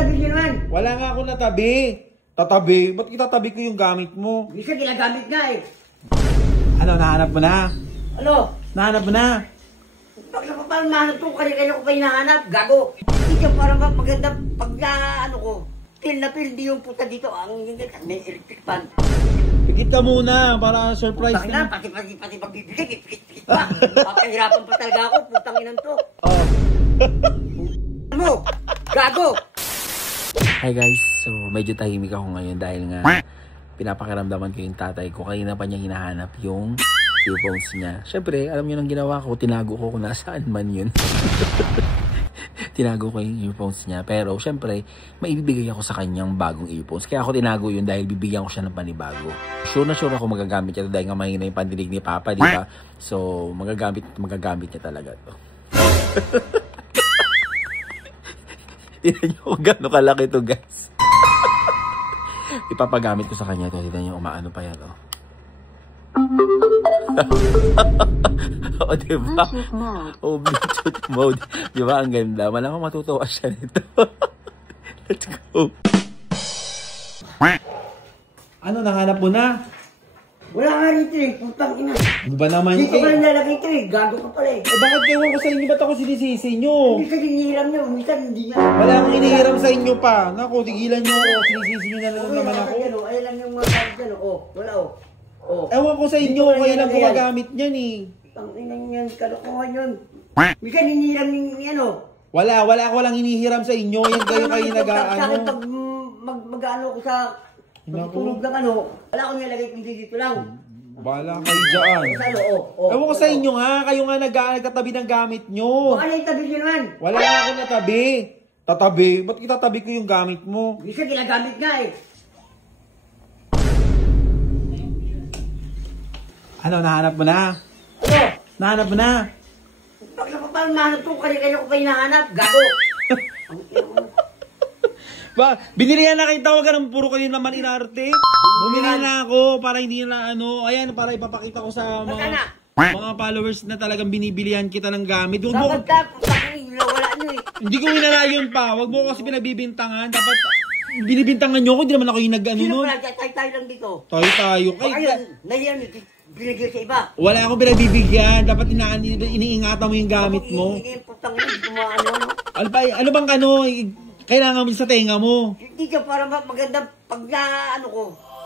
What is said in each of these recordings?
tabi niyo naman? Wala nga ako natabi. Tatabi? Ba't itatabi ko yung gamit mo? Bisa ginagamit nga eh. Ano, nahanap mo na? Ano? Nahanap mo na? Bakit pa parang mahanap to? Kanina ko pa hinahanap. Gago. Hindi ka parang maganda pag na ano ko. Feel na feel di yung puta dito. Ang hindi may electric fan. Pikit ka muna para surprise Putang ina, pati magbibigay. Pikit pa. Papahirapan pa talaga ako. Putang inan to. Oh. Mo, gago. Hi guys, so medyo tahimik ako ngayon dahil nga pinapakiramdaman ko yung tatay ko. Kanina pa niya hinahanap yung earphones niya. Siyempre, alam niyo nang ginawa ko, tinago ko kung nasaan man yun. Tinago ko yung earphones niya. Pero siyempre, maibibigay ako sa kanyang bagong earphones. Kaya ako tinago yun dahil bibigyan ko siya ng panibago. Sure na sure ako magagamit niya dahil nga mahina yung pandinig ni Papa, di ba? So, magagamit niya talaga to. Tignan nyo kung gano'ng kalaki to, guys. Ipapagamit ko sa kanya to. Tignan nyo, umaano pa yan, oh. O, diba? O, Bluetooth mode. Diba, ang ganda. Malamang matutuwa siya nito. Let's go. Ano, nahanap mo na? Wala nga rito eh. Putang ina. Ano ba naman Dito ka lang lalagay ito eh. Gago ka pala eh. Eh, bakit ewan ko sa inyo? Ba't ako sinisisi nyo? Hindi ka hinihiram niyo. Minsan hindi nga. Wala akong hinihiram sa inyo pa. Naku, tigilan nyo ako. Sinisisi nyo na naman ako. Ayan lang yung mga gamit dyan. Oh, wala oh. Oh. Ewan ko sa inyo. Kayo lang gumagamit niyan eh. Ang inang yan. Kalokohan yun. Minsan hinihiram ni ano. Wala ako lang hinihiram sa inyo. Yan kayo nag-ano. Pag mag-ano ko sa matutulog ng ano, wala akong nilagay kundi dito lang. Bahala kayo dyan. Ewan ko sa inyo nga. Kayo nga nagkatabi ng gamit nyo. Ano yung tabi niyo naman? Wala nga ako natabi. Tatabi? Ba't itatabi ko yung gamit mo? Bisa ginagamit nga eh. Ano, nahanap mo na? Ano? Nahanap mo na? Bakit pa parang mahanap to? Kanina ko pa hinahanap. Gago. Ba, binilihan na kita, wag ka nang puro kayo naman inarte. Bumili na ako para hindi na ano, ayan, para ipapakita ko sa mga followers na talagang binibilihan kita ng gamit. Dapat ka, wala nyo eh. Hindi ko winalayon pa, wag mo kasi pinabibintangan. Dapat binibintangan nyo ako, hindi naman ako yung nag-ano nun. Tayo lang dito. Tayo. Baka yun, nahiyan, binigay sa iba. Wala akong pinabibigyan, dapat iniingatan mo yung gamit mo. Hindi yung putang ina, gumaano. Ano bang ano, kailangan mo sa tenga mo. Hindi ka para maganda pag na ano ko.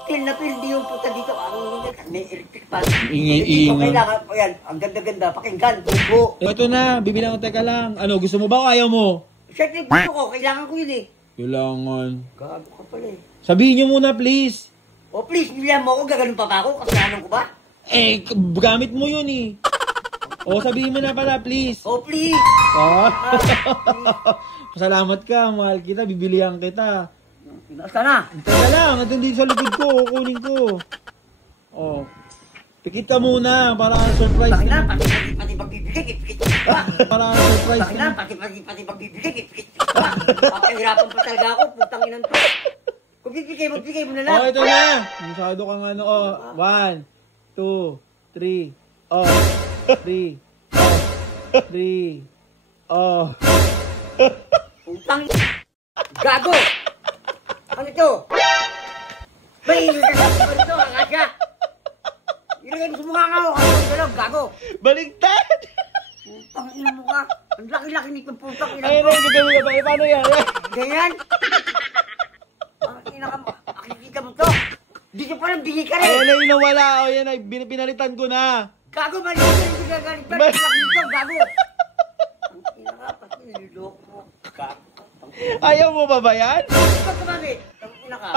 Feel na feel di yung puta dito. Ang may electric fan. Hindi ko kailangan. Ayan, ang ganda-ganda. Pakinggan. Bubo. Ito na, bibilang ko, teka lang. Ano, gusto mo ba o ayaw mo? Siyempre, gusto ko. Kailangan ko yun eh. Kailangan. Gago ka pala eh. Sabihin nyo muna, please. O please, bilihan mo ako. Gaganon pa ba ako? Kasalanan ko ba? Eh, gamit mo yun eh. O, sabihin mo na pala, please. O please. Salamat ka, mahal kita, bibilihan kita. Pinas ka na. Teka lang, ito dito sa likod ko, kunin ko. Oh. Pikit ka muna, para surprise. Pakina, pati magbibigay, pikit pa. Para surprise. Pakina, pati magbibigay, pikit pa. Papahirapan pa talaga ako, putang inan to. Kung bibigay mo na lang. Oh, ito na. Masyado kang ano, oh. 1, 2, 3. Oh. 3. Oh. 3. Oh. Putang gago! Ano ito? May ano ito? Ang asya! Ilagay mo sa mukha nga ako! Ano ito? Gago! Baligtad! Putang ina mo ka! Ang laki-laki nito putang ina Ayun mo! ang gagawin na ba? Paano yan? Ganyan? Ang ina ka mo! Akikita mo to! Dito pa lang bingi ka rin! Ayun na yung nawala. O yan ay pinalitan ko na. Gago! Mali ka rin! Hindi ka galit pa! Ang laki nito! Gago! Ang ina ka! Pati nililoko mo! Gago! Ayaw mo ba ba yan? Bakit? Ang ina ka!